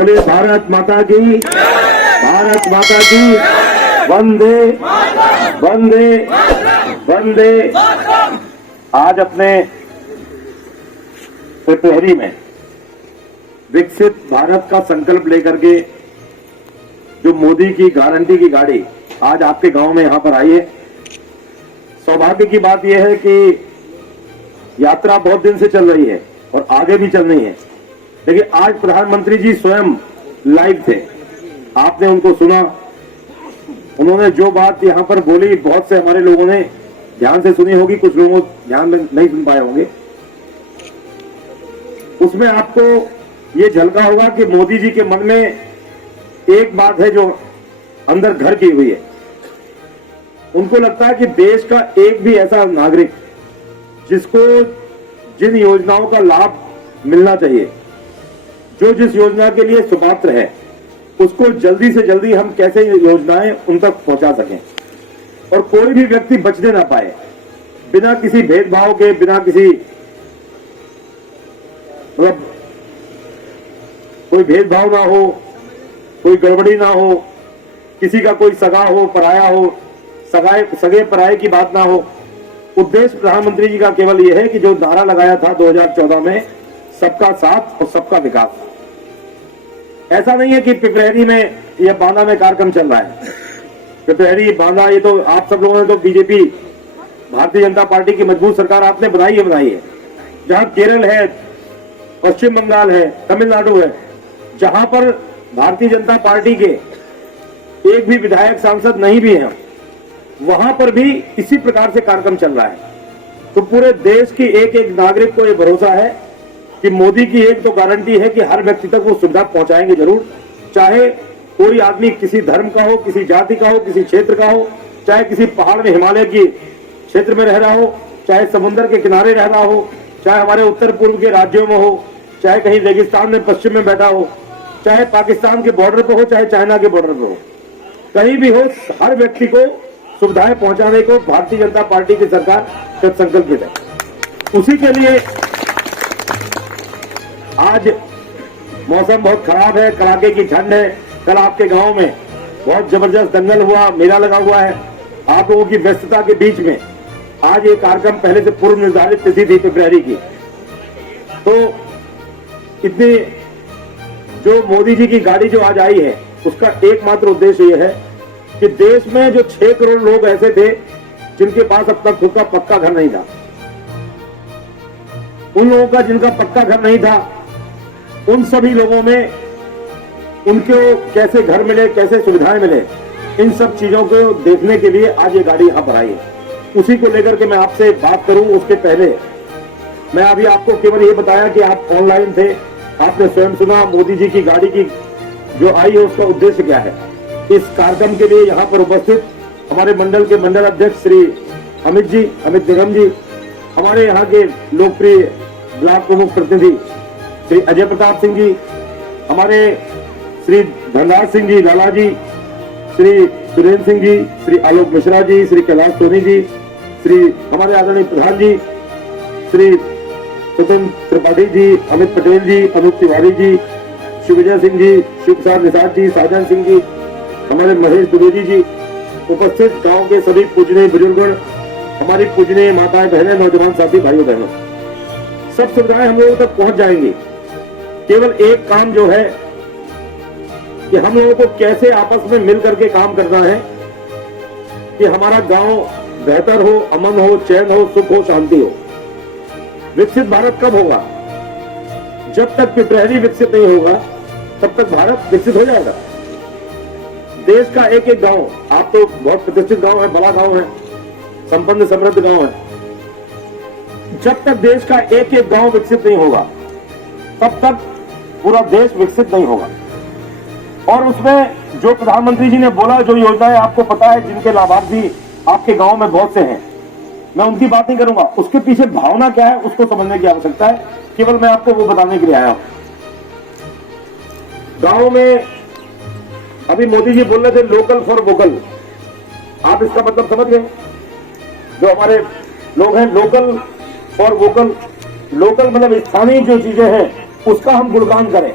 बोले भारत माता की, भारत माता की, वंदे वंदे वंदे। आज अपने पिपरहरी में विकसित भारत का संकल्प लेकर के जो मोदी की गारंटी की गाड़ी आज आपके गांव में यहां पर आई है। सौभाग्य की बात यह है कि यात्रा बहुत दिन से चल रही है और आगे भी चलनी है, लेकिन आज प्रधानमंत्री जी स्वयं लाइव थे, आपने उनको सुना। उन्होंने जो बात यहां पर बोली बहुत से हमारे लोगों ने ध्यान से सुनी होगी, कुछ लोगों ध्यान में नहीं सुन पाए होंगे। उसमें आपको ये झलका होगा कि मोदी जी के मन में एक बात है जो अंदर घर की हुई है। उनको लगता है कि देश का एक भी ऐसा नागरिक जिसको जिन योजनाओं का लाभ मिलना चाहिए, जो जिस योजना के लिए सुपात्र है, उसको जल्दी से जल्दी हम कैसे योजनाएं उन तक पहुंचा सकें और कोई भी व्यक्ति बचने ना पाए, बिना किसी भेदभाव के, बिना किसी मतलब कोई भेदभाव ना हो, कोई गड़बड़ी ना हो, किसी का कोई सगा हो पराया हो, सगे पराये की बात ना हो। उद्देश्य प्रधानमंत्री जी का केवल यह है कि जो नारा लगाया था 2014 में, सबका साथ और सबका विकास। ऐसा नहीं है कि पिपरहरी में या बांदा में कार्यक्रम चल रहा है। पिपरहरी, बांदा, ये तो आप सब लोगों ने तो बीजेपी, भारतीय जनता पार्टी की मजबूत सरकार आपने बनाई है। जहां केरल है, पश्चिम बंगाल है, तमिलनाडु है, जहां पर भारतीय जनता पार्टी के एक भी विधायक सांसद नहीं भी हैं, वहां पर भी इसी प्रकार से कार्यक्रम चल रहा है। तो पूरे देश की एक एक नागरिक को यह भरोसा है कि मोदी की एक तो गारंटी है कि हर व्यक्ति तक वो सुविधा पहुंचाएंगे जरूर, चाहे कोई आदमी किसी धर्म का हो, किसी जाति का हो, किसी क्षेत्र का हो, चाहे किसी पहाड़ में हिमालय की क्षेत्र में रह रहा हो, चाहे समुद्र के किनारे रह रहा हो, चाहे हमारे उत्तर पूर्व के राज्यों में हो, चाहे कहीं रेगिस्तान में पश्चिम में बैठा हो, चाहे पाकिस्तान के बॉर्डर पर हो, चाहे चाइना के बॉर्डर पर हो, कहीं भी हो, हर व्यक्ति को सुविधाएं पहुंचाने को भारतीय जनता पार्टी की सरकार कृत संकल्पित है। उसी के लिए आज मौसम बहुत खराब है, कड़ाके की ठंड है। कल आपके गांव में बहुत जबरदस्त दंगल हुआ, मेला लगा हुआ है। आप लोगों की व्यस्तता के बीच में आज ये कार्यक्रम पहले से पूर्व निर्धारित तिथि थी पिपरहरी की। तो इतनी जो मोदी जी की गाड़ी जो आज आई है, उसका एकमात्र उद्देश्य यह है कि देश में जो 6 करोड़ लोग ऐसे थे जिनके पास अपना खुद का पक्का घर नहीं था, उन लोगों का जिनका पक्का घर नहीं था, उन सभी लोगों में उनको कैसे घर मिले, कैसे सुविधाएं मिले, इन सब चीजों को देखने के लिए आज ये गाड़ी यहां पर आई है। उसी को लेकर के मैं आपसे बात करूं उसके पहले मैं अभी आपको केवल ये बताया कि आप ऑनलाइन थे, आपने स्वयं सुना मोदी जी की गाड़ी की जो आई है उसका उद्देश्य क्या है। इस कार्यक्रम के लिए यहाँ पर उपस्थित हमारे मंडल के मंडल अध्यक्ष श्री अमित निगम जी, हमारे यहाँ के लोकप्रिय ब्लॉक प्रमुख प्रतिनिधि श्री अजय प्रताप सिंह जी, हमारे श्री धनराज सिंह जी लाला जी, श्री सुरेंद्र सिंह जी, श्री आलोक मिश्रा जी, श्री कैलाश सोनी जी, श्री हमारे आदरणीय प्रधान जी श्री स्वतंत्र त्रिपाठी जी, अमित पटेल जी, अमित तिवारी जी, शिवविजय सिंह जी, शिव प्रसाद निषाद जी, साजन सिंह जी, हमारे महेश द्विवेदी जी, उपस्थित गांव के सभी पूजनीय बुजुर्गगण, हमारी पूजनीय माताएं बहनें, नौजवान साथी भाइयों बहनों, सब सुविधाएं हम लोगों तक पहुंच जाएंगी। केवल एक काम जो है कि हम लोगों को कैसे आपस में मिल करके काम करना है कि हमारा गांव बेहतर हो, अमन हो, चैन हो, सुख हो, शांति हो। विकसित भारत कब होगा? जब तक पिपरहरी विकसित नहीं होगा तब तक भारत विकसित हो जाएगा। देश का एक एक गांव, आप तो बहुत प्रतिष्ठित गांव है, बड़ा गांव है, संपन्न समृद्ध गांव है, जब तक देश का एक एक गांव विकसित नहीं होगा तब तक पूरा देश विकसित नहीं होगा। और उसमें जो प्रधानमंत्री जी ने बोला, जो योजनाएं आपको पता है, जिनके लाभार्थी आपके गांव में बहुत से हैं, मैं उनकी बात नहीं करूंगा, उसके पीछे भावना क्या है उसको समझने की आवश्यकता है। केवल मैं आपको वो बताने के लिए आया हूं। गांव में अभी मोदी जी बोल रहे थे लोकल फॉर वोकल, आप इसका मतलब समझ गए? जो हमारे लोग हैं, लोकल फॉर वोकल, लोकल मतलब स्थानीय जो चीजें हैं उसका हम गुणगान करें।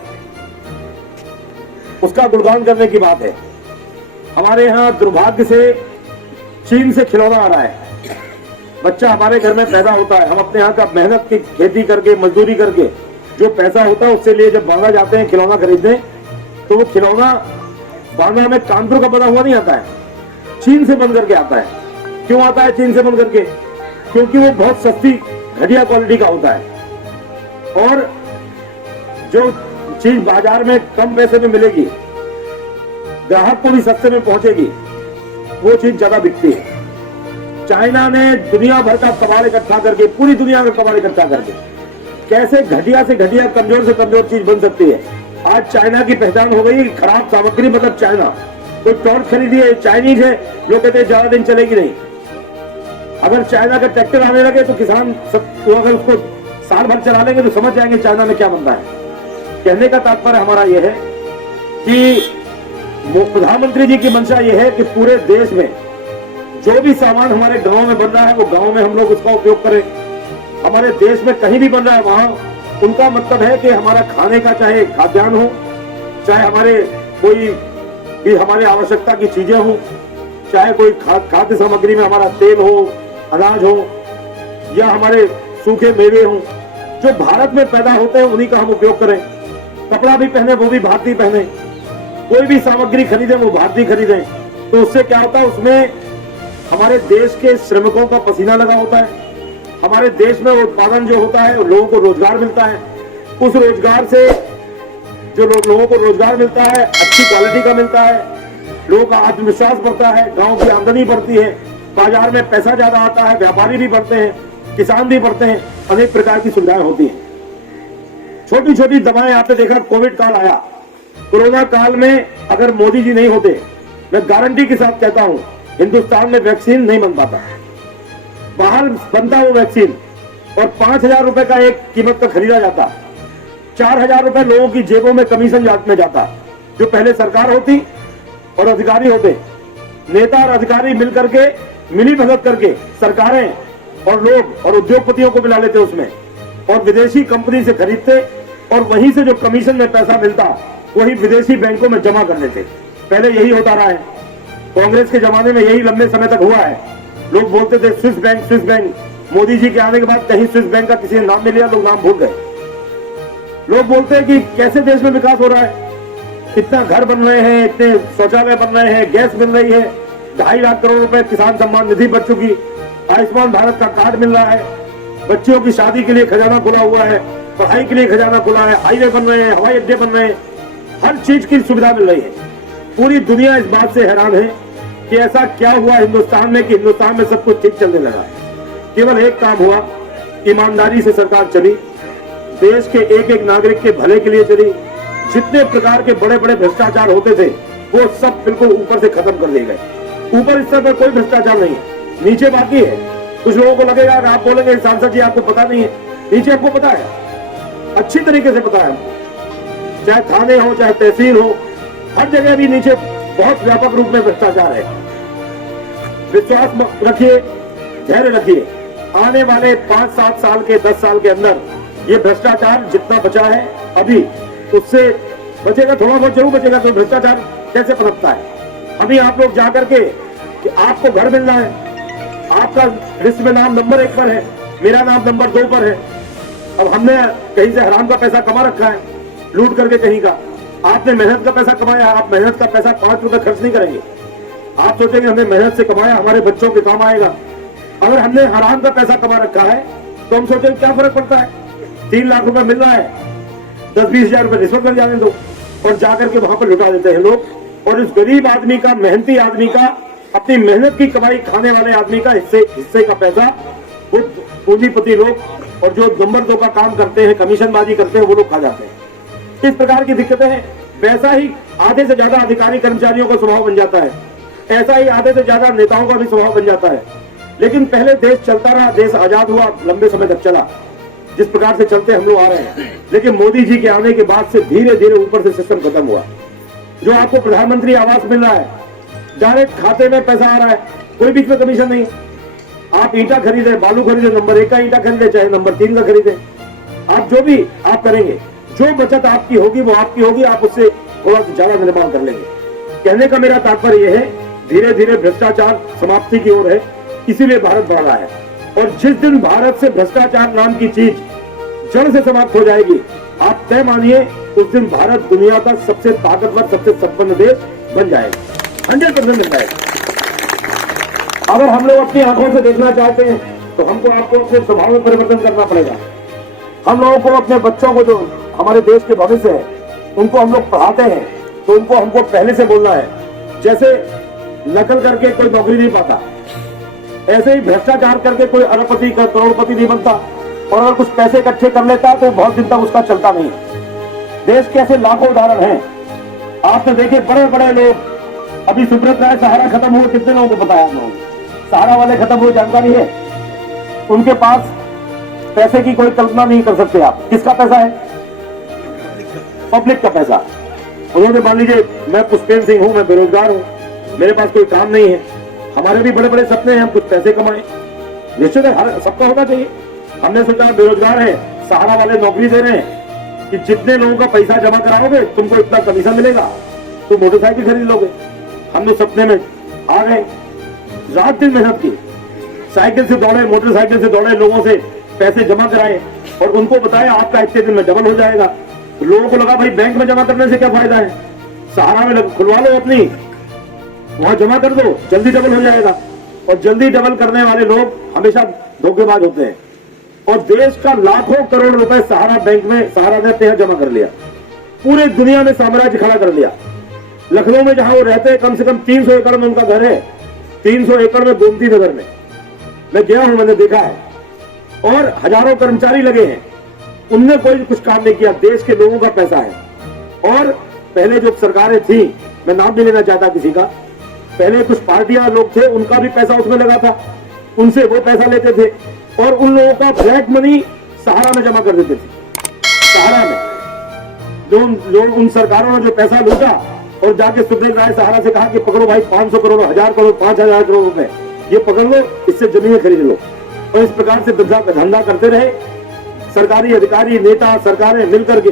उसका गुणगान करने की बात है। हमारे यहाँ दुर्भाग्य से चीन से खिलौना आ रहा है। बच्चा हमारे घर में पैदा होता है, हम अपने यहाँ का मेहनत की खेती करके मजदूरी करके जो पैसा होता है उससे लिए जब बांधा जाते हैं खिलौना खरीदने, तो वो खिलौना बांधा में कानपुर का बना हुआ नहीं आता है, चीन से बन करके आता है। क्यों आता है चीन से बन करके? क्योंकि वो बहुत सस्ती घटिया क्वालिटी का होता है और जो चीज बाजार में कम पैसे में मिलेगी, ग्राहक को भी सस्ते में पहुंचेगी, वो चीज ज्यादा बिकती है। चाइना ने दुनिया भर का कबाड़ इकट्ठा करके, पूरी दुनिया का कबाड़ इकट्ठा करके कैसे घटिया से घटिया, कमजोर से कमजोर चीज बन सकती है। आज चाइना की पहचान हो गई, खराब सामग्री मतलब चाइना। कोई टॉर्च खरीदी है चाइनीज है, लोग कहते हैं ज्यादा दिन चलेगी नहीं। अगर चाइना का ट्रैक्टर आने लगे तो किसान तो अगर उसको साल भर चला लेंगे तो समझ जाएंगे चाइना में क्या बनता है। कहने का तात्पर्य हमारा यह है कि प्रधानमंत्री जी की मंशा यह है कि पूरे देश में जो भी सामान हमारे गांव में बन रहा है वो गांव में हम लोग उसका उपयोग करें। हमारे देश में कहीं भी बन रहा है वहां उनका मतलब है कि हमारा खाने का चाहे खाद्यान्न हो, चाहे हमारे कोई भी हमारे आवश्यकता की चीजें हो, चाहे कोई खाद्य सामग्री में हमारा तेल हो, अनाज हो या हमारे सूखे मेवे हो, जो भारत में पैदा होते हैं उन्हीं का हम उपयोग करें। कपड़ा भी पहने वो भी भारतीय पहने, कोई भी सामग्री खरीदे वो भारतीय खरीदें। तो उससे क्या होता है, उसमें हमारे देश के श्रमिकों का पसीना लगा होता है, हमारे देश में उत्पादन जो होता है लोगों को रोजगार मिलता है। उस रोजगार से जो लोगों को रोजगार मिलता है अच्छी क्वालिटी का मिलता है, लोगों का आत्मविश्वास बढ़ता है, गांव की आमदनी बढ़ती है, बाजार में पैसा ज्यादा आता है, व्यापारी भी बढ़ते हैं, किसान भी बढ़ते हैं, अनेक प्रकार की सुविधाएं होती हैं। छोटी छोटी दवाएं आपने देखा, कोविड काल आया, कोरोना काल में अगर मोदी जी नहीं होते, मैं गारंटी के साथ कहता हूं हिंदुस्तान में वैक्सीन नहीं बन पाता। बाहर बनता वो वैक्सीन और 5,000 रुपए का एक कीमत का खरीदा जाता, 4,000 रुपए लोगों की जेबों में कमीशन में जाता। जो पहले सरकार होती और अधिकारी होते, नेता और अधिकारी मिलकर के मिली भगत करके सरकारें और लोग और उद्योगपतियों को मिला लेते उसमें, और विदेशी कंपनी से खरीदते और वहीं से जो कमीशन में पैसा मिलता वही विदेशी बैंकों में जमा कर देते। पहले यही होता रहा है, कांग्रेस के जमाने में यही लंबे समय तक हुआ है। लोग बोलते थे Swiss bank Swiss bank, Modi ji के आने के बाद कहीं स्विस बैंक का किसी ने नाम नहीं लिया, लोग नाम भूल गए। लोग बोलते हैं कि कैसे देश में विकास हो रहा है, इतना घर बन रहे हैं, इतने शौचालय बन रहे हैं, गैस मिल रही है, 2.5 लाख करोड़ रुपए किसान सम्मान निधि बढ़ चुकी, आयुष्मान भारत का कार्ड मिल रहा है, बच्चों की शादी के लिए खजाना खुला हुआ है, पढ़ाई के लिए खजाना खुला है, हाईवे बन रहे हैं, हवाई अड्डे बन रहे हैं, हर चीज की सुविधा मिल रही है। पूरी दुनिया इस बात से हैरान है कि ऐसा क्या हुआ हिंदुस्तान में कि हिंदुस्तान में सब कुछ ठीक चलने लगा। केवल एक काम हुआ, ईमानदारी से सरकार चली, देश के एक एक नागरिक के भले के लिए चली। जितने प्रकार के बड़े बड़े भ्रष्टाचार होते थे वो सब बिल्कुल ऊपर से खत्म कर दिए गए। ऊपर स्तर पर कोई भ्रष्टाचार नहीं है, नीचे बाकी है। कुछ लोगों को लगेगा, आप बोलेंगे सांसद जी आपको पता नहीं है, नीचे आपको पता है, अच्छी तरीके से पता है। चाहे थाने हो चाहे तहसील हो, हर जगह भी नीचे बहुत व्यापक रूप में भ्रष्टाचार है। विश्वास रखिए, धैर्य रखिए, आने वाले 5-7 साल के 10 साल के अंदर ये भ्रष्टाचार जितना बचा है अभी उससे बचेगा, थोड़ा बहुत जरूर बचेगा। तो भ्रष्टाचार कैसे पनपता है, अभी आप लोग जाकर के कि आपको घर मिलना है, आपका लिस्ट में नाम नंबर 1 पर है, मेरा नाम नंबर 2 पर है। अब हमने कहीं से हराम का पैसा कमा रखा है, लूट करके कहीं का। आपने मेहनत का पैसा कमाया, आप मेहनत का पैसा 5 रुपए खर्च नहीं करेंगे। आप सोचेंगे हमने मेहनत से कमाया, हमारे बच्चों के काम आएगा। अगर हमने हराम का पैसा कमा रखा है तो हम सोचेंगे क्या फर्क पड़ता है, 3 लाख रुपए मिल रहा है, 10-20 हजार रुपए रिश्वत कर जाने दो, और जाकर के वहां पर लुटा देते हैं लोग। और इस गरीब आदमी का, मेहनती आदमी का, अपनी मेहनत की कमाई खाने वाले आदमी का हिस्से का पैसा वो पूंजीपति लोग और जो नंबर 2 का काम करते हैं, कमीशनबाजी करते हैं, वो लोग खा जाते हैं। इस प्रकार की दिक्कतें हैं। वैसा ही आधे से ज्यादा अधिकारी कर्मचारियों का स्वभाव बन जाता है, ऐसा ही आधे से ज्यादा नेताओं का भी स्वभाव बन जाता है। लेकिन पहले देश चलता रहा, देश आजाद हुआ, लंबे समय तक चला जिस प्रकार से चलते हम लोग आ रहे हैं। लेकिन मोदी जी के आने के बाद से धीरे धीरे ऊपर से सिस्टम खत्म हुआ। जो आपको प्रधानमंत्री आवास मिल रहा है, डायरेक्ट खाते में पैसा आ रहा है, कोई बीच में कमीशन नहीं। आप ईंटा खरीदे, बालू खरीदे, नंबर 1 का ईंटा खरीदे चाहे नंबर 3 का खरीदे, आप जो भी आप करेंगे, जो बचत आपकी होगी वो आपकी होगी, आप उससे थोड़ा सा ज्यादा निर्माण कर लेंगे। कहने का मेरा तात्पर्य यह है, धीरे धीरे भ्रष्टाचार समाप्ति की ओर है, इसीलिए भारत बढ़ रहा है। और जिस दिन भारत से भ्रष्टाचार नाम की चीज जड़ से समाप्त हो जाएगी, आप तय मानिए उस दिन भारत दुनिया का सबसे ताकतवर, सबसे संपन्न देश बन जाएगा, 100% मिल जाएगा। अगर हम लोग अपनी आंखों से देखना चाहते हैं तो हमको आपको अपने स्वभाव में परिवर्तन करना पड़ेगा। हम लोगों को अपने बच्चों को, जो हमारे देश के भविष्य है, उनको हम लोग पढ़ाते हैं तो उनको हमको पहले से बोलना है, जैसे नकल करके कोई नौकरी नहीं पाता, ऐसे ही भ्रष्टाचार करके कोई अरबपति का करोड़पति नहीं बनता, और अगर कुछ पैसे इकट्ठे कर लेता तो बहुत दिन तक उसका चलता नहीं। देश के ऐसे लाखों उदाहरण हैं। आपने देखे बड़े बड़े लोग, अभी सुब्रत राय सहारा खत्म हुए, कितने लोगों को पता है? आप लोगों को सहारा वाले खत्म हुए जानकारी है? उनके पास पैसे की कोई कल्पना नहीं कर सकते आप। किसका पैसा है? पब्लिक का पैसा। उन्होंने, मान लीजिए मैं पुष्पेंद्र सिंह हूं, मैं बेरोजगार हूं, मेरे पास कोई काम नहीं है, हमारे भी बड़े बड़े सपने हैं, हम कुछ पैसे कमाएं, निश्चित है हर सबका होना चाहिए। हमने सोचा बेरोजगार है, सहारा वाले नौकरी दे रहे हैं कि जितने लोगों का पैसा जमा कराओगे तुमको इतना कमीशन मिलेगा, तुम मोटरसाइकिल खरीद लोगे। हम लोग सपने में आ गए, रात दिन मेहनत की, साइकिल से दौड़े, मोटरसाइकिल से दौड़े, लोगों से पैसे जमा कराए और उनको बताया आपका इतने दिन में डबल हो जाएगा। लोगों को लगा भाई बैंक में जमा करने से क्या फायदा है, सहारा में खुलवा लो अपनी, वहां जमा कर दो, जल्दी डबल हो जाएगा। और जल्दी डबल करने वाले लोग हमेशा धोखेबाज होते हैं। और देश का लाखों करोड़ रुपए सहारा बैंक में, सहारा ने अपने यहां जमा कर लिया, पूरे दुनिया में साम्राज्य खड़ा कर लिया। लखनऊ में जहां वो रहते हैं, कम से कम 300 एकड़ में उनका घर है, 300 एकड़ में गोमती नगर में मैं गया हूं, मैंने देखा है। और हजारों कर्मचारी लगे हैं, उनने कोई कुछ काम नहीं किया, देश के लोगों का पैसा है। और पहले जो सरकारें थी, मैं नाम नहीं लेना चाहता किसी का, पहले कुछ पार्टियां लोग थे, उनका भी पैसा उसमें लगा था, उनसे वो पैसा लेते थे और उन लोगों का ब्लैक मनी सहारा में जमा कर देते थे। सहारा में जो लोग, उन सरकारों ने जो पैसा लूटा और जाके सुब्रत राय सहारा से कहा कि पकड़ो भाई 500 करोड़, 1000 करोड़, 5000 करोड़ रुपए, ये पकड़ लो, इससे जमीनें खरीद लो। और इस प्रकार से धंधा करते रहे। सरकारी अधिकारी, नेता, सरकारें मिलकर के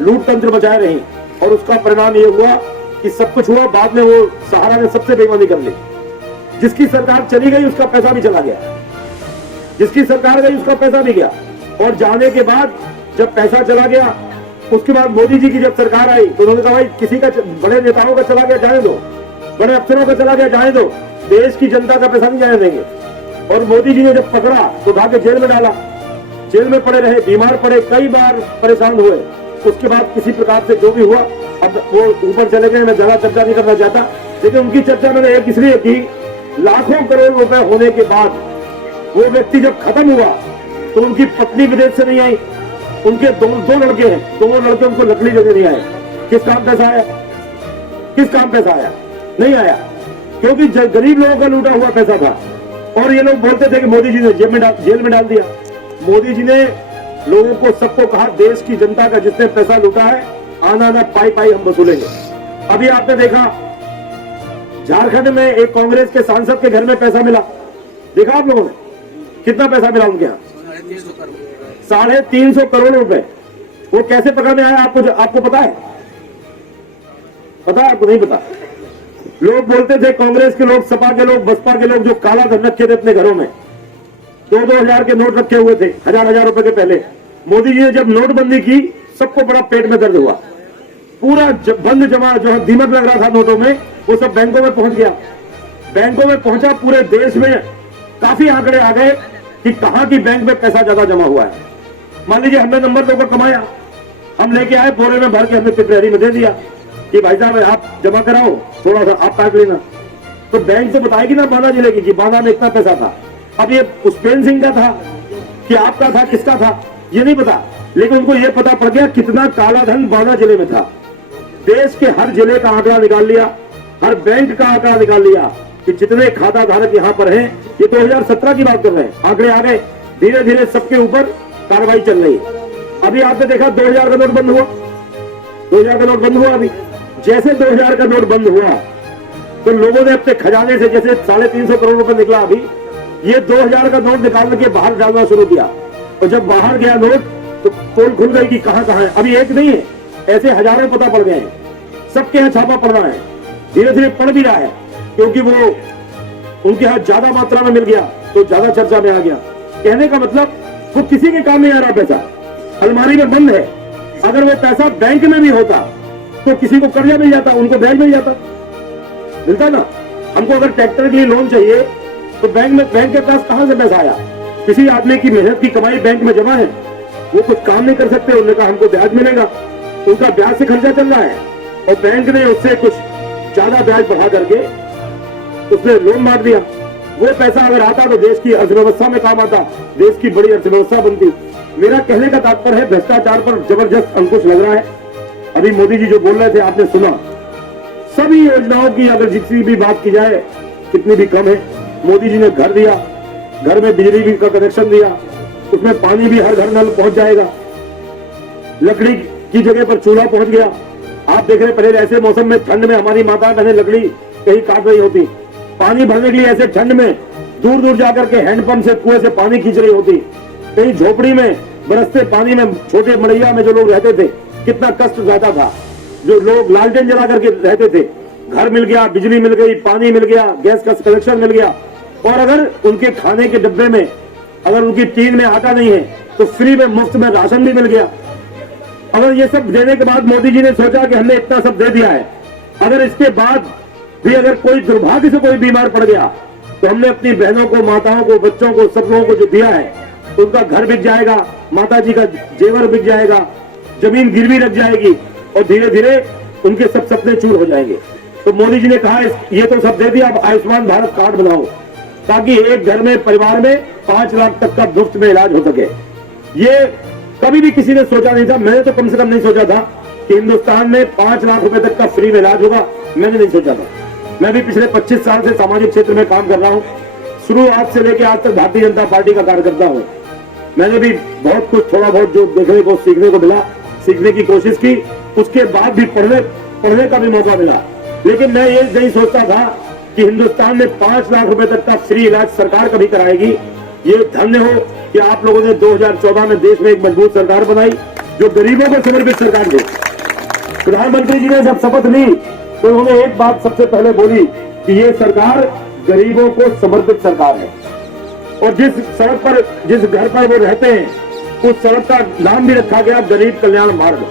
लूट तंत्र बचाए रही और उसका परिणाम ये हुआ कि सब कुछ हुआ। बाद में वो सहारा ने सबसे बेईमानी कर ली। जिसकी सरकार चली गई उसका पैसा भी चला गया, जिसकी सरकार गई उसका पैसा भी गया। और जाने के बाद जब पैसा चला गया, उसके बाद मोदी जी की जब सरकार आई तो उन्होंने कहा भाई किसी का, बड़े नेताओं का चला गया जाने दो, बड़े अफसरों का चला गया जाने दो, देश की जनता का पैसा नहीं जाने देंगे। और मोदी जी ने जब पकड़ा तो उठा के जेल में डाला, जेल में पड़े रहे, बीमार पड़े, कई बार परेशान हुए। उसके बाद किसी प्रकार से जो भी हुआ, अब वो ऊपर चले गए, मैं ज्यादा चर्चा नहीं करना चाहता, लेकिन उनकी चर्चा मैंने एक इसलिए की, लाखों करोड़ रुपए होने के बाद वो व्यक्ति जब खत्म हुआ तो उनकी पत्नी विदेश से नहीं आई, उनके दो लड़के हैं, दोनों लड़के उनको लकड़ी देने नहीं आए। किस काम पैसा आया? किस काम पैसा आया? नहीं आया, क्योंकि गरीब लोगों का लूटा हुआ पैसा था। और ये लोग बोलते थे कि मोदी जी ने जेल में डाल दिया। मोदी जी ने लोगों को, सबको कहा देश की जनता का जिसने पैसा लूटा है, आना ना पाई पाई हम वसूलेंगे। अभी आपने देखा झारखंड में एक कांग्रेस के सांसद के घर में पैसा मिला, देखा आप लोगों ने? कितना पैसा मिला उनके यहाँ? 350 करोड़ रुपए। वो कैसे पकड़ में आया आपको पता है? पता है आपको? नहीं पता। लोग बोलते थे, कांग्रेस के लोग, सपा के लोग, बसपा के लोग, जो काला धन रखे थे अपने घरों में, 2-2 हजार के नोट रखे हुए थे, 1000 रुपए के। पहले मोदी जी ने जब नोटबंदी की, सबको बड़ा पेट में दर्द हुआ, पूरा बंद जमा, जो दीमक लग रहा था नोटों में, वो सब बैंकों में पहुंच गया। बैंकों में पहुंचा, पूरे देश में काफी आंकड़े आ गए कि कहां की बैंक में पैसा ज्यादा जमा हुआ है। मान लीजिए हमने नंबर 2 पर कमाया, हम लेके आए, बोरे में भर के हमने पिपरेरी में दे दिया कि भाई साहब आप जमा कराओ, थोड़ा सा आप काट लेना। तो बैंक से बताएगी ना बांदा जिले की कि बांदा में इतना पैसा था। अब ये पुष्पेंद्र सिंह का था कि आपका था, किसका था ये नहीं पता, लेकिन उनको ये पता पड़ गया कितना काला धन बांदा जिले में था। देश के हर जिले का आंकड़ा निकाल लिया, हर बैंक का आंकड़ा निकाल लिया कि जितने खाता धारक यहाँ पर हैं। ये 2017 की बात कर रहे हैं, आंकड़े आ गए, धीरे धीरे सबके ऊपर कार्रवाई चल रही है। अभी आपने देखा 2000 का नोट बंद हुआ, 2000 का नोट बंद हुआ। अभी जैसे 2000 का नोट बंद हुआ तो लोगों ने अपने खजाने से, जैसे 350 करोड़ रुपए निकला, अभी ये 2000 का नोट निकाल के बाहर डालना शुरू किया। और जब बाहर गया नोट तो पोल खुल गई कि कहां कहां है। अभी एक नहीं है, ऐसे हजारों पता पड़ गए हैं। सबके यहाँ छापा पड़ रहा है, धीरे धीरे पड़ भी रहा है, क्योंकि वो उनके यहाँ ज्यादा मात्रा में मिल गया तो ज्यादा चर्चा में आ गया। कहने का मतलब वो किसी के काम नहीं आ रहा, पैसा अलमारी में बंद है। अगर वो पैसा बैंक में भी होता तो किसी को कर्जा मिल जाता, उनको बैंक मिल जाता, मिलता ना। हमको अगर ट्रैक्टर के लिए लोन चाहिए तो बैंक के पास कहां से पैसा आया? किसी आदमी की मेहनत की कमाई बैंक में जमा है, वो कुछ काम नहीं कर सकते, उन्होंने कहा हमको ब्याज मिलेगा, उनका ब्याज से खर्चा चल रहा है और बैंक ने उससे कुछ ज्यादा ब्याज बढ़ा करके उसने लोन मार दिया। वो पैसा अगर आता तो देश की अर्थव्यवस्था में काम आता, देश की बड़ी अर्थव्यवस्था बनती। मेरा कहने का तात्पर्य है भ्रष्टाचार पर जबरदस्त अंकुश लग रहा है। अभी मोदी जी जो बोल रहे थे आपने सुना, सभी योजनाओं की अगर जितनी भी बात की जाए कितनी भी कम है। मोदी जी ने घर दिया, घर में बिजली का कनेक्शन दिया, उसमें पानी भी हर घर नल पहुंच जाएगा, लकड़ी की जगह पर चूल्हा पहुंच गया। आप देख रहे पहले ऐसे मौसम में ठंड में हमारी माता बहनें लकड़ी कहीं काट रही होती, पानी भरने के लिए ऐसे ठंड में दूर दूर जाकर के हैंडपंप से कुएं से पानी खींच रही होती, कहीं झोपड़ी में बरसते पानी में छोटे मड़ैया में जो लोग रहते थे कितना कष्ट जाता था। जो लोग लालटेन जला करके रहते थे, घर मिल गया, बिजली मिल गई, पानी मिल गया, गैस का कनेक्शन मिल गया, और अगर उनके खाने के डब्बे में अगर उनकी टीन में आटा नहीं है तो फ्री में मुफ्त में राशन भी मिल गया। अगर ये सब देने के बाद मोदी जी ने सोचा कि हमने इतना सब दे दिया है, अगर इसके बाद भी अगर कोई दुर्भाग्य से कोई बीमार पड़ गया तो हमने अपनी बहनों को, माताओं को, बच्चों को, सब लोगों को जो दिया है तो उनका घर बिक जाएगा, माता जी का जेवर बिक जाएगा, जमीन गिरवी रख जाएगी और धीरे धीरे उनके सब सपने चूर हो जाएंगे। तो मोदी जी ने कहा ये तो सब दे दिया, अब आयुष्मान भारत कार्ड बनाओ ताकि एक घर में, परिवार में 5 लाख तक का मुफ्त में इलाज हो सके। ये कभी भी किसी ने सोचा नहीं था, मैंने तो कम से कम नहीं सोचा था कि हिंदुस्तान में 5 लाख रुपए तक का फ्री में इलाज होगा, मैंने नहीं सोचा था। मैं भी पिछले 25 साल से सामाजिक क्षेत्र में काम कर रहा हूँ, शुरुआत से लेकर आज तक भारतीय जनता पार्टी का कार्यकर्ता हूँ। मैंने भी बहुत कुछ, थोड़ा बहुत जो देखने को, सीखने को मिला, सीखने की कोशिश की, उसके बाद भी पढ़ने का भी मौका मिला। लेकिन मैं ये नहीं सोचता था कि हिंदुस्तान में 5 लाख रुपए तक का फ्री इलाज सरकार कभी कराएगी। ये धन्य हो कि आप लोगों ने 2014 में देश में एक मजबूत सरकार बनाई जो गरीबों को समर्पित सरकार थी। प्रधानमंत्री जी ने जब शपथ ली तो उन्होंने एक बात सबसे पहले बोली कि ये सरकार गरीबों को समर्पित सरकार है, और जिस सड़क पर, जिस घर पर वो रहते हैं उस सड़क का नाम भी रखा गया गरीब कल्याण मार्ग।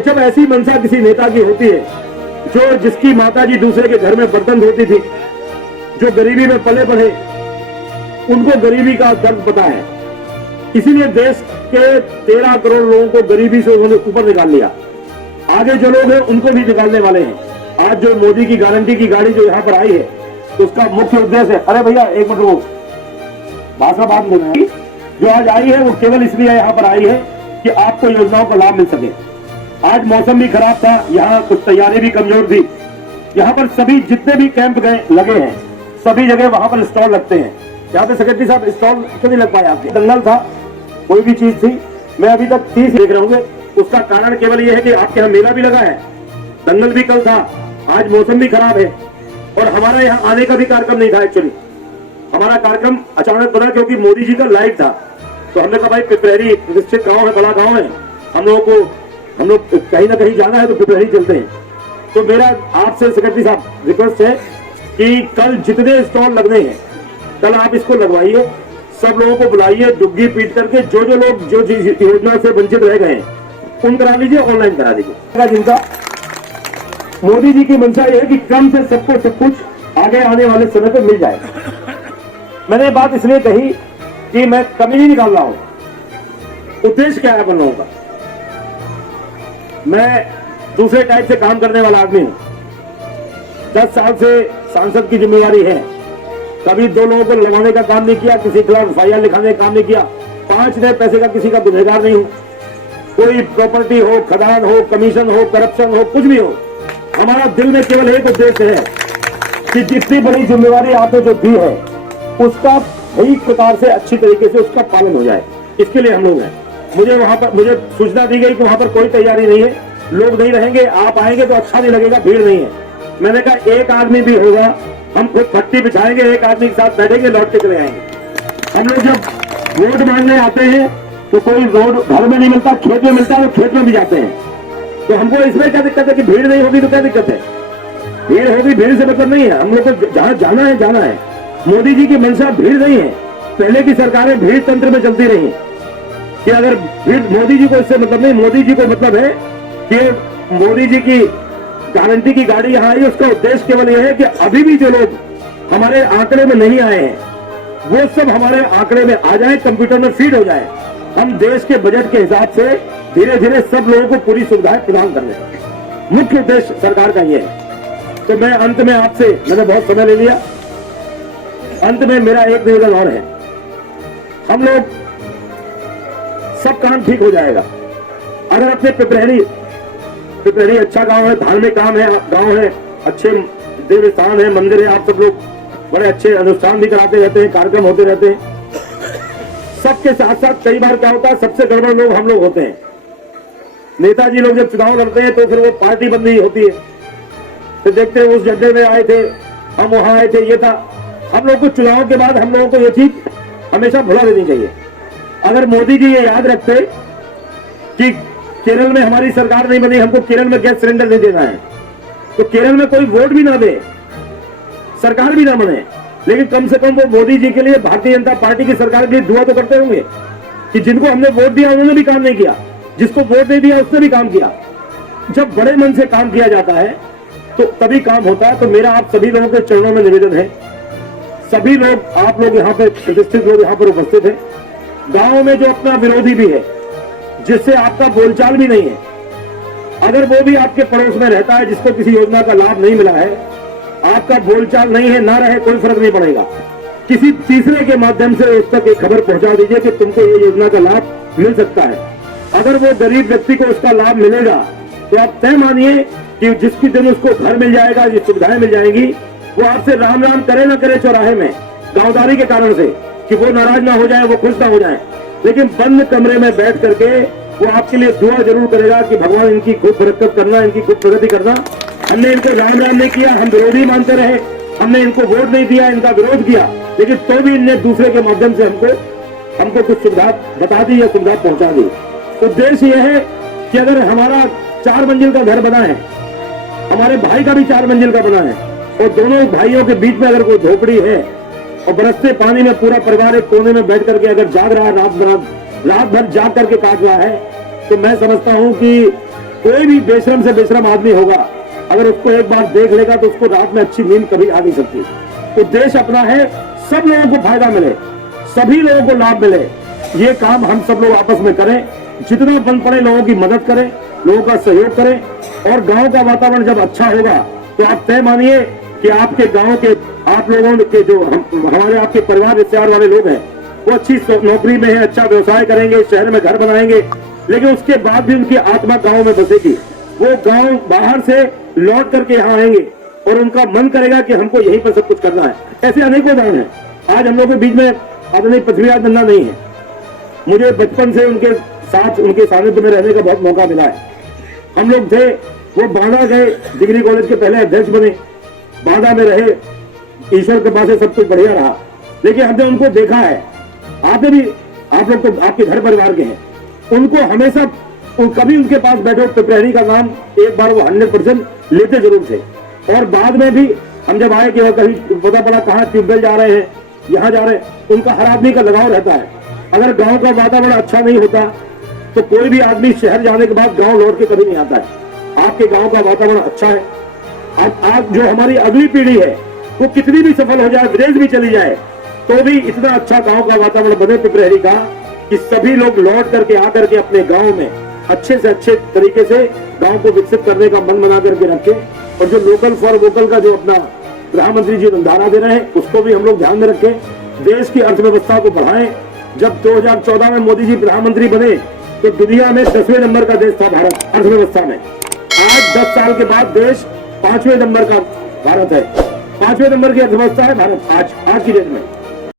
जब ऐसी मंशा किसी नेता की होती है, जो जिसकी माता जी दूसरे के घर में बर्तन धोती थी, जो गरीबी में पले बढ़े, उनको गरीबी का दर्द पता है, इसीलिए देश के 13 करोड़ लोगों को गरीबी से उन्होंने ऊपर निकाल लिया। आगे जो लोग हैं उनको भी निकालने वाले हैं। आज जो मोदी की गारंटी की गाड़ी जो यहाँ पर आई है तो उसका मुख्य उद्देश्य है, अरे भैया एक मिनट वो भाषा बात बोल रहे हैं, जो आज आई है वो केवल इसलिए यहाँ पर आई है कि आपको योजनाओं का लाभ मिल सके। आज मौसम भी खराब था, यहाँ कुछ तैयारी भी कमजोर थी। यहाँ पर सभी जितने भी कैंप लगे हैं, सभी जगह वहां पर स्टॉल लगते हैं। यहाँ पे सेक्रेटरी साहब स्टॉल क्यों नहीं लग पाए आपके? दंगल था, कोई भी चीज थी, मैं अभी तक 30 देख रहा हूँ। उसका कारण केवल ये है कि आपके यहाँ मेला भी लगा है, दंगल भी कल था, आज मौसम भी खराब है, और हमारा यहाँ आने का भी कार्यक्रम नहीं था। एक्चुअली हमारा कार्यक्रम अचानक बना क्योंकि मोदी जी का लाइव था, तो हमने कहा भाई पिपरेरी निश्चित गाँव है, बड़ा गाँव है, हम लोग कहीं ना कहीं जाना है तो पिपरेरी चलते हैं। तो मेरा आपसे सेक्रेटरी साहब रिक्वेस्ट है कि कल जितने स्टॉल लगने हैं कल आप इसको लगवाइए, सब लोगों को बुलाइए, डुग्गी पीट करके जो लोग जो योजना से वंचित रह गए हैं उन करा लीजिए, ऑनलाइन करा दीजिए। जिनका मोदी जी की मंशा यह है कि कम से सबको सब कुछ आगे आने वाले समय पे मिल जाए। मैंने ये बात इसलिए कही कि मैं कमी नहीं निकाल रहा हूं, उद्देश्य क्या है अपन लोगों का। मैं दूसरे टाइप से काम करने वाला आदमी हूं, 10 साल से सांसद की जिम्मेवारी है, कभी 2 लोगों को लगाने का काम नहीं किया, किसी के खिलाफ FIR लिखाने का काम नहीं किया, 5 नए पैसे का किसी का गुनहगार नहीं हूं। कोई प्रॉपर्टी हो, खदान हो, कमीशन हो, करप्शन हो, कुछ भी हो, हमारा दिल में केवल एक उद्देश्य है कि जितनी बड़ी जिम्मेवारी आपने जो दी है उसका सही प्रकार से अच्छी तरीके से उसका पालन हो जाए, इसके लिए हम लोग हैं। मुझे सूचना दी गई कि वहां पर कोई तैयारी नहीं है, लोग नहीं रहेंगे, आप आएंगे तो अच्छा नहीं लगेगा, भीड़ नहीं है। मैंने कहा एक आदमी भी होगा, हम खुद पट्टी बिछाएंगे, एक आदमी के साथ बैठेंगे, लौट के चले आएंगे। हम लोग जब वोट मांगने आते हैं तो कोई रोड घर में नहीं मिलता, खेत में मिलता है, तो खेत में भी जाते हैं। तो हमको इसमें क्या दिक्कत है कि भीड़ नहीं होगी तो क्या दिक्कत है? भीड़ होगी, भीड़ से मतलब नहीं है। हम लोग को जहां जाना है जाना है। मोदी जी की मंशा भीड़ नहीं है। पहले की सरकारें भीड़ तंत्र में चलती रही कि अगर भीड़, मोदी जी को इससे मतलब नहीं। मोदी जी को मतलब है कि मोदी जी की गारंटी की गाड़ी यहाँ आई, उसका उद्देश्य केवल यह है कि अभी भी जो लोग हमारे आंकड़े में नहीं आए हैं वो सब हमारे आंकड़े में आ जाए, कंप्यूटर में फीड हो जाए। हम देश के बजट के हिसाब से धीरे धीरे सब लोगों को पूरी सुविधाएं प्रदान कर रहे हैं। मुख्य उद्देश्य सरकार का यह है। तो मैं अंत में आपसे, मैंने बहुत समय ले लिया, अंत में मेरा एक निवेदन और है। हम लोग सब काम ठीक हो जाएगा अगर अपने पिपरेहरी अच्छा गांव है, धार्मिक गांव है, अच्छे देव स्थान है, मंदिर है, आप सब लोग बड़े अच्छे अनुष्ठान भी कराते रहते हैं, कार्यक्रम होते रहते हैं। सबके साथ साथ कई बार क्या होता है, सबसे गड़बड़ लोग हम लोग होते हैं। नेताजी लोग जब चुनाव लड़ते हैं तो फिर वो पार्टी बंदी होती है, तो देखते हैं उस झंडे में आए थे, हम वहां आए थे, ये था। हम लोग को चुनाव के बाद हम लोगों को ये चीज हमेशा भुला देनी चाहिए। अगर मोदी जी ये याद रखते कि केरल में हमारी सरकार नहीं बनी, हमको केरल में गैस सिलेंडर नहीं देना है, तो केरल में कोई वोट भी ना दे, सरकार भी ना बने, लेकिन कम से कम वो मोदी जी के लिए, भारतीय जनता पार्टी की सरकार के लिए दुआ तो करते होंगे कि जिनको हमने वोट दिया उन्होंने भी काम नहीं किया, जिसको वोट नहीं दिया उसने भी काम किया। जब बड़े मन से काम किया जाता है तो तभी काम होता है। तो मेरा आप सभी लोगों के चरणों में निवेदन है, सभी लोग, आप लोग यहाँ पे प्रतिष्ठित लोग यहाँ पर उपस्थित हैं, गांव में जो अपना विरोधी भी है, जिससे आपका बोलचाल भी नहीं है, अगर वो भी आपके पड़ोस में रहता है, जिसको किसी योजना का लाभ नहीं मिला है, आपका बोलचाल नहीं है, ना रहे, कोई फर्क नहीं पड़ेगा। किसी तीसरे के माध्यम से उस तक एक खबर पहुंचा दीजिए कि तुमको ये योजना का लाभ मिल सकता है। अगर वो गरीब व्यक्ति को उसका लाभ मिलेगा तो आप तय मानिए कि जिसकी दिन उसको घर मिल जाएगा, जिस सुविधाएं मिल जाएंगी, वो आपसे राम राम करे ना करे चौराहे में, गांवदारी के कारण से, कि वो नाराज ना हो जाए, वो खुश ना हो जाए, लेकिन बंद कमरे में बैठ करके वो आपके लिए दुआ जरूर करेगा कि भगवान इनकी खूब बरकत करना, इनकी खूब प्रगति करना। हमने इनको राम राम नहीं किया, हम विरोधी मानते रहे, हमने इनको वोट नहीं दिया, इनका विरोध किया, लेकिन तो भी इनने दूसरे के माध्यम से हमको कुछ सुविधा बता दी या सुविधा पहुंचा दी। उद्देश्य यह है कि अगर हमारा 4 मंजिल का घर बना है, हमारे भाई का भी 4 मंजिल का बना है, और दोनों भाइयों के बीच में अगर कोई झोपड़ी है और बरसते पानी में पूरा परिवार एक कोने में बैठ करके अगर जाग रहा है, रात भर जाग करके काट रहा है, तो मैं समझता हूं कि कोई भी बेशरम से बेशरम आदमी होगा, अगर उसको एक बार देख लेगा तो उसको रात में अच्छी नींद कभी आ नहीं सकती। उद्देश्य अपना है सब लोगों को फायदा मिले, सभी लोगों को लाभ मिले। ये काम हम सब लोग आपस में करें, जितना बन पड़े लोगों की मदद करें, लोगों का सहयोग करें, और गांव का वातावरण जब अच्छा होगा तो आप तय मानिए कि आपके गांव के, आप लोगों के जो हमारे आपके परिवार रिश्तेदार वाले लोग हैं, वो अच्छी नौकरी में है, अच्छा व्यवसाय करेंगे, शहर में घर बनाएंगे, लेकिन उसके बाद भी उनकी आत्मा गांव में बसेगी। वो गांव बाहर से लौट करके यहाँ आएंगे और उनका मन करेगा कि हमको यहीं पर सब कुछ करना है। ऐसे अनेकों गांव हैं। आज हम लोग के बीच में आदरणीय पृथ्वीराज नंदा नहीं है, मुझे बचपन से उनके साथ, उनके सानिध्य में रहने का बहुत मौका मिला है। हम लोग थे, वो बांदा गए, डिग्री कॉलेज के पहले अध्यक्ष बने, बांदा में रहे, ईश्वर कृपा से सब कुछ बढ़िया रहा, लेकिन हमने उनको देखा है, आपने भी, आप लोग तो आपके घर परिवार के हैं, उनको हमेशा कभी उनके पास बैठो पिपरेहरी का नाम एक बार वो 100% लेते जरूर थे। और बाद में भी हम जब आए कि वो कहीं पता पड़ा कहाँ ट्यूबवेल जा रहे हैं, यहाँ जा रहे हैं, उनका हर आदमी का लगाव रहता है। अगर गांव का वातावरण अच्छा नहीं होता तो कोई भी आदमी शहर जाने के बाद गांव लौट के कभी नहीं आता है। आपके गांव का वातावरण अच्छा है। आज जो हमारी अगली पीढ़ी है वो कितनी भी सफल हो जाए, विदेश भी चली जाए, तो भी इतना अच्छा गांव का वातावरण बने पिपरेहरी का कि सभी लोग लौट करके आकर के अपने गांव में अच्छे से अच्छे तरीके से गांव को विकसित करने का मन बना करके रखें। और जो लोकल फॉर वोकल का जो अपना प्रधानमंत्री जी धारा दे रहे हैं, उसको भी हम लोग ध्यान में रखें। देश की अर्थव्यवस्था को बढ़ाएं। जब 2014 में मोदी जी प्रधानमंत्री बने तो दुनिया में 10वें नंबर का देश था भारत अर्थव्यवस्था में। आज 10 साल के बाद देश 5वें नंबर का भारत है, 5वें नंबर की अर्थव्यवस्था है भारत आज की डेट में।